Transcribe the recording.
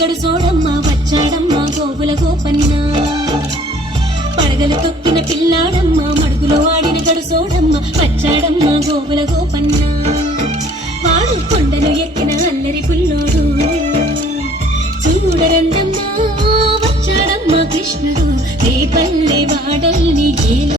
గడుసోడమ్మ వచ్చాడమ్మ గోగుల గోపన్న పడగలు తొక్కిన పిల్లాడమ్మ మడుగులో ఆడిన గడుసోడమ్మ వచ్చాడమ్మ గోగుల గోపన్న